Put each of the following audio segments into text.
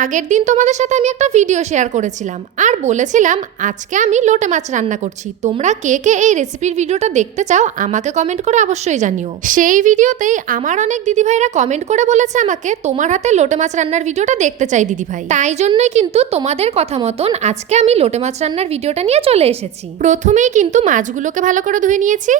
আগের দিন তোমাদের সাথে আমি একটা ভিডিও শেয়ার করেছিলাম আর বলেছিলাম আজকে আমি লোটে মাছ রান্না করছি। তোমরা কে কে এই রেসিপির ভিডিওটা দেখতে চাও আমাকে কমেন্ট করে অবশ্যই জানিও। সেই ভিডিওতেই আমার অনেক দিদিভাইরা কমেন্ট করে বলেছে আমাকে তোমার হাতে লোটে মাছ রান্নার ভিডিওটা দেখতে চাই দিদিভাই। তাই জন্যই কিন্তু তোমাদের কথা মতন আজকে আমি লোটে মাছ রান্নার ভিডিওটা নিয়ে চলে এসেছি। প্রথমেই কিন্তু মাছগুলোকে ভালো করে ধুয়ে নিয়েছি।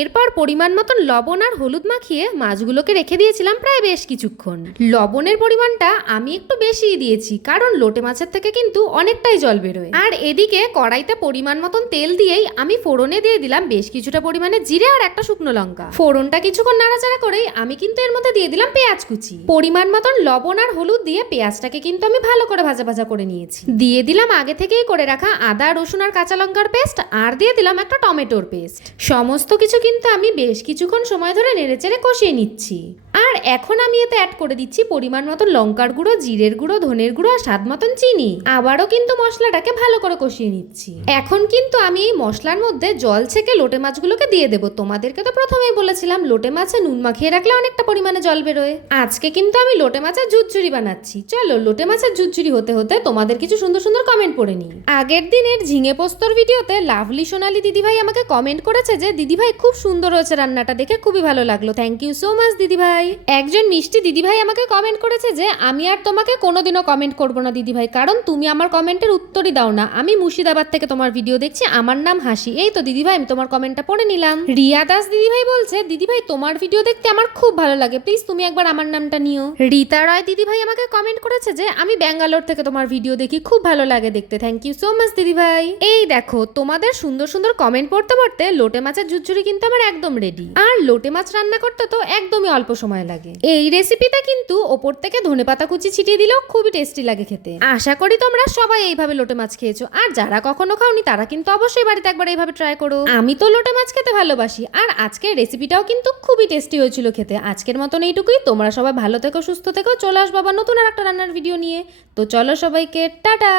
এরপর পরিমাণ মতন লবণ আর হলুদ মাখিয়ে মাছগুলোকে রেখে দিয়েছিলাম প্রায় বেশ কিছুক্ষণ। লবণের পরিমাণটা আমি একটু বেশি দিয়েছি কারণ লোটে মাছের থেকে কিন্তু অনেকটাই জল বেরোয়। আর এদিকে কড়াইতে পরিমাণ মতন তেল দিয়েই আমি ফোড়নে দিয়ে দিলাম বেশ কিছুটা পরিমাণে জিরে আর একটা শুকনো লঙ্কা। ফোড়নটা কিছুক্ষণ নাড়াচাড়া করেই আমি কিন্তু এর মধ্যে দিয়ে দিলাম পেঁয়াজ কুচি। পরিমাণ মতন লবণ আর হলুদ দিয়ে পেঁয়াজটাকে কিন্তু আমি ভালো করে ভাজা ভাজা করে নিয়েছি। দিয়ে দিলাম আগে থেকেই করে রাখা আদা রসুন আর কাঁচা লঙ্কার পেস্ট আর দিয়ে দিলাম একটা টমেটোর পেস্ট। সমস্ত কিছু কিন্তু আমি বেশ কিছুক্ষণ সময় ধরে নেড়েচেড়ে কষিয়ে নিচ্ছি। আর এখন আমি এতে অ্যাড করে দিচ্ছি পরিমাণ মতন লঙ্কার গুঁড়ো, জিরের গুঁড়ো, ধনের গুঁড়ো আর স্বাদ মতন চিনি। আবারও কিন্তু মশলাটাকে ভালো করে কষিয়ে নিচ্ছি। এখন কিন্তু আমি এই মশলার মধ্যে জল ছেঁকে লোটে মাছগুলোকে দিয়ে দেবো। তোমাদেরকে তো প্রথমেই বলেছিলাম লোটে মাছে নুন মাখিয়ে রাখলে অনেকটা পরিমাণে জল বেরোয়। আজকে কিন্তু আমি লোটে মাছের ঝুরঝুরি বানাচ্ছি। চলো লোটে মাছের ঝুরঝুরি হতে হতে তোমাদের কিছু সুন্দর সুন্দর কমেন্ট পড়ে নিই। আগের দিনের ঝিঙে পোস্তর ভিডিওতে লাভলি সোনালি দিদিভাই আমাকে কমেন্ট করেছে যে দিদিভাই খুব সুন্দর হয়েছে রান্নাটা, দেখে খুবই ভালো লাগলো। থ্যাংক ইউ সো মাচ দিদিভাই। একজন মিষ্টি দিদিভাই আমাকে কমেন্ট করেছে যে আমি আর তোমাকে কোনোদিনও কমেন্ট করবো না দিদিভাই, কারণ তুমি আমার কমেন্টের উত্তরই দাও না। আমি মুর্শিদাবাদ থেকে তোমার ভিডিও দেখছি, আমার নাম হাসি। এই তো দিদিভাই আমি তোমার কমেন্টটা পড়ে নিলাম। রিয়া দাস দিদিভাই বলছে দিদিভাই তোমার ভিডিও দেখতে আমার খুব ভালো লাগে, প্লিজ তুমি একবার আমার নামটা নিও। রীতা রায় দিদিভাই আমাকে কমেন্ট করেছে যে আমি ব্যাঙ্গালোর থেকে তোমার ভিডিও দেখি, খুব ভালো লাগে দেখতে। থ্যাংক ইউ সো মাচ দিদিভাই। এই দেখো তোমাদের সুন্দর সুন্দর কমেন্ট পড়তে পড়তে লোটে মাছের ঝুরঝুরি কিন্তু আমার একদম রেডি। আর লোটে মাছ রান্না করতে তো একদমই অল্প সময় লাগে। এই রেসিপিতে কিন্তু ওপর থেকে ধনেপাতা কুচি ছিটিয়ে দিলেও খুবই টেস্টি লাগে খেতে। আশা করি তোমরা সবাই এইভাবে লোটে মাছ খেয়েছো, আর যারা কখনো খাওনি তারা কিন্তু অবশ্যই বাড়িতে একবার এইভাবে ট্রাই করো। আমি তো লোটে মাছ খেতে ভালোবাসি, আর আজকের রেসিপিটাও কিন্তু খুবই টেস্টি হয়েছিল খেতে। আজকের মতন এইটুকুই। তোমরা সবাই ভালো থেকো, সুস্থ থেকো। চলে আসবো আবার নতুন আর একটা রান্নার ভিডিও নিয়ে। তো চলো সবাইকে টাটা।